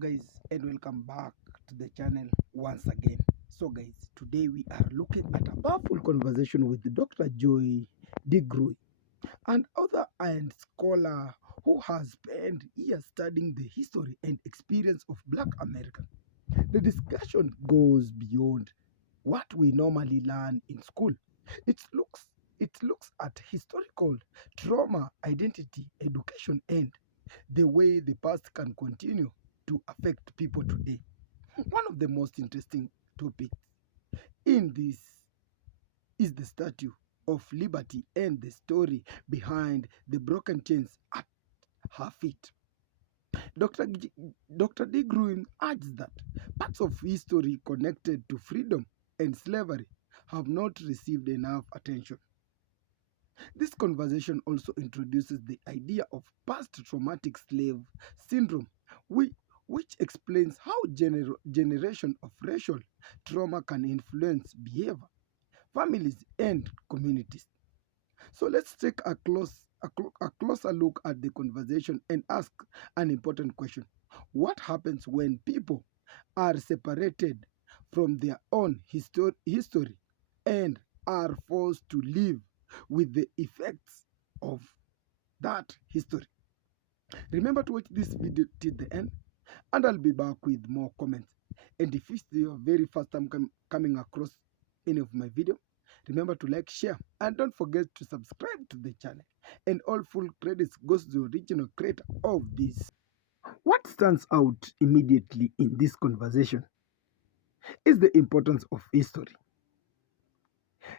guys, and welcome back to the channel once again. So guys, today we are looking at a powerful conversation with Dr. Joy DeGruy, an author and scholar who has spent years studying the history and experience of Black America. The discussion goes beyond what we normally learn in school. It looks at historical trauma, identity, education, and the way the past can continue to affect people today. One of the most interesting topics in this is the Statue of Liberty and the story behind the broken chains at her feet. Dr. D. Gruen adds that parts of history connected to freedom and slavery have not received enough attention. This conversation also introduces the idea of post-traumatic slave syndrome, which, which explains how generation of racial trauma can influence behavior, families, and communities. So let's take a closer look at the conversation and ask an important question. What happens when people are separated from their own history and are forced to live with the effects of that history? Remember to watch this video till the end, and I'll be back with more comments. And if it's your very first time coming across any of my video, remember to like, share, and don't forget to subscribe to the channel. And all full credits goes to the original creator of this. What stands out immediately in this conversation is the importance of history.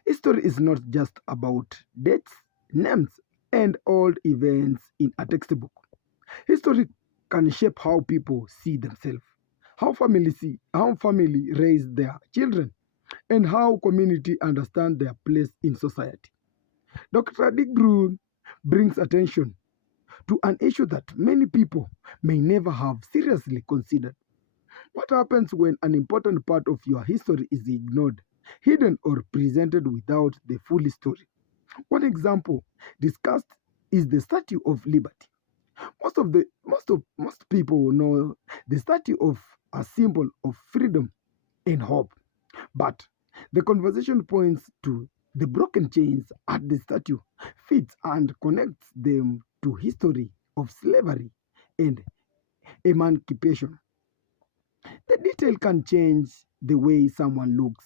History is not just about dates, names, and old events in a textbook. History can shape how people see themselves, how family raise their children, and how community understand their place in society. Dr. Dick Gruen brings attention to an issue that many people may never have seriously considered. What happens when an important part of your history is ignored, hidden, or presented without the full story? One example discussed is the Statue of Liberty. Most people know the statue of a symbol of freedom and hope, but the conversation points to the broken chains at the statue fits and connects them to history of slavery and emancipation. The detail can change the way someone looks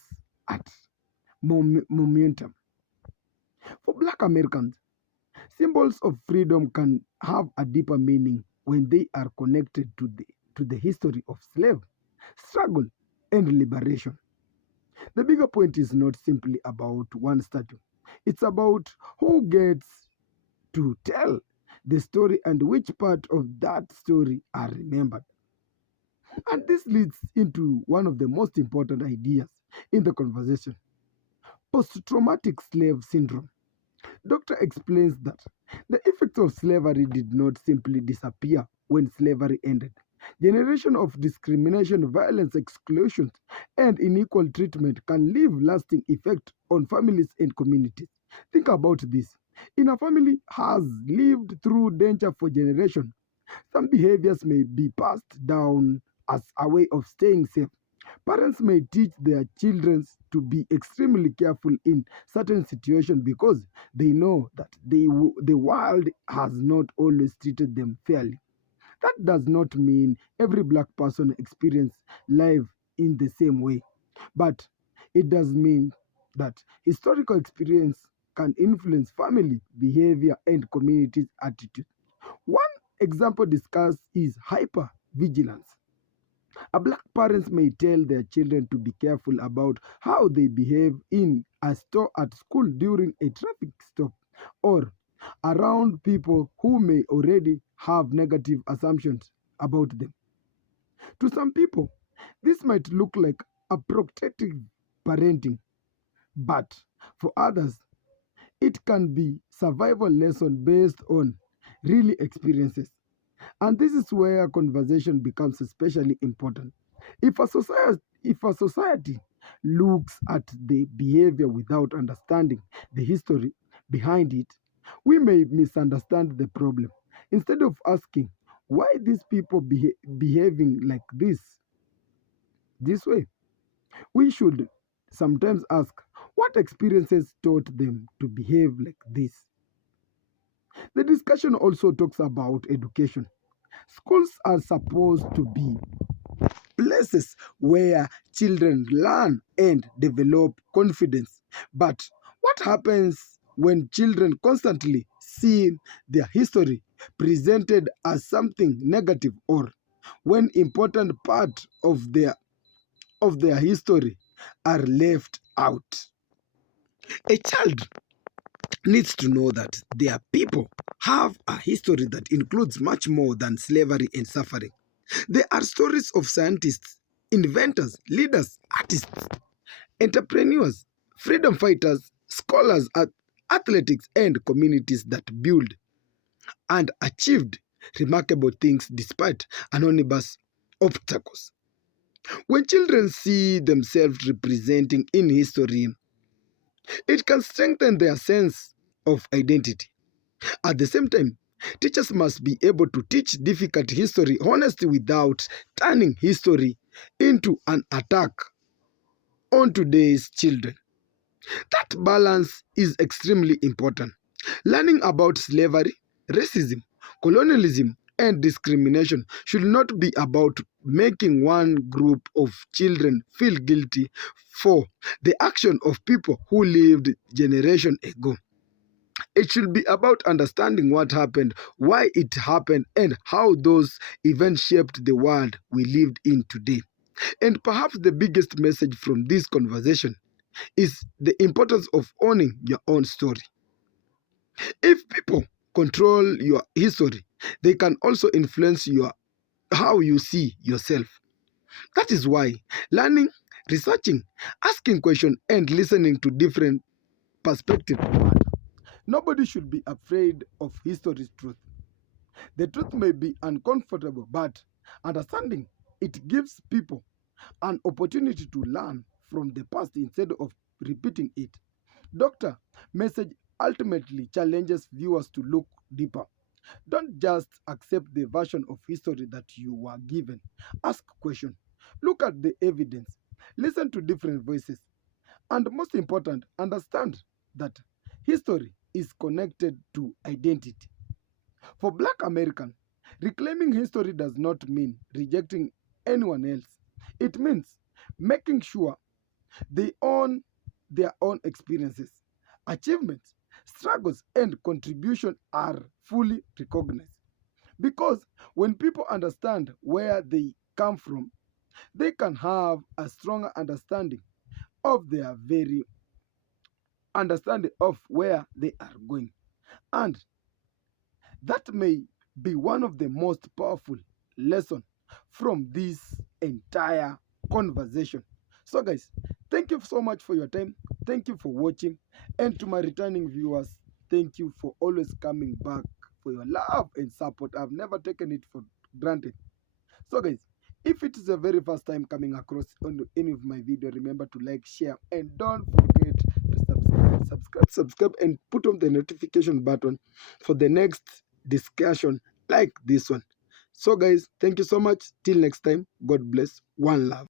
at momentum. For Black Americans, symbols of freedom can have a deeper meaning when they are connected to the history of slave struggle and liberation. The bigger point is not simply about one statue. It's about who gets to tell the story and which part of that story are remembered. And this leads into one of the most important ideas in the conversation: post-traumatic slave syndrome. Doctor explains that the effects of slavery did not simply disappear when slavery ended. Generation of discrimination, violence, exclusion, and unequal treatment can leave lasting effect on families and communities. Think about this. In a family has lived through danger for generations, some behaviors may be passed down as a way of staying safe. Parents may teach their children to be extremely careful in certain situations because they know that the world has not always treated them fairly. That does not mean every Black person experiences life in the same way, but it does mean that historical experience can influence family behavior and community attitude. One example discussed is hypervigilance. A Black parents may tell their children to be careful about how they behave in a store, at school, during a traffic stop, or around people who may already have negative assumptions about them. To some people, this might look like a protective parenting, but for others, it can be survival lesson based on real experiences. And this is where conversation becomes especially important. If a society looks at the behavior without understanding the history behind it, we may misunderstand the problem. Instead of asking, why these people behaving like this way. We should sometimes ask what experiences taught them to behave like this. The discussion also talks about education. Schools are supposed to be places where children learn and develop confidence. But what happens when children constantly see their history presented as something negative, or when important part of their history are left out? A child needs to know that their people have a history that includes much more than slavery and suffering. There are stories of scientists, inventors, leaders, artists, entrepreneurs, freedom fighters, scholars, athletics, and communities that built and achieved remarkable things despite anonymous obstacles. When children see themselves representing in history, it can strengthen their sense of identity. At the same time, teachers must be able to teach difficult history honestly without turning history into an attack on today's children. That balance is extremely important. Learning about slavery, racism, colonialism, and discrimination should not be about making one group of children feel guilty for the action of people who lived generation ago. It should be about understanding what happened, why it happened, and how those events shaped the world we lived in today. And perhaps the biggest message from this conversation is the importance of owning your own story. If people control your history, they can also influence your how you see yourself. That is why learning, researching, asking questions, and listening to different perspectives matter. Nobody should be afraid of history's truth. The truth may be uncomfortable, but understanding it gives people an opportunity to learn from the past instead of repeating it. Doctor message ultimately challenges viewers to look deeper. Don't just accept the version of history that you were given. Ask questions. Look at the evidence. Listen to different voices. And most important, understand that history is connected to identity. For Black American, reclaiming history does not mean rejecting anyone else. It means making sure they own their own experiences, achievements, struggles, and contribution are fully recognized. Because when people understand where they come from, they can have a stronger understanding of where they are going. And that may be one of the most powerful lessons from this entire conversation. So, guys, thank you so much for your time. Thank you for watching. And to my returning viewers, thank you for always coming back for your love and support. I've never taken it for granted. So, guys, if it is the very first time coming across on any of my video, remember to like, share, and don't forget to subscribe, and put on the notification button for the next discussion like this one. So, guys, thank you so much. Till next time, God bless. One love.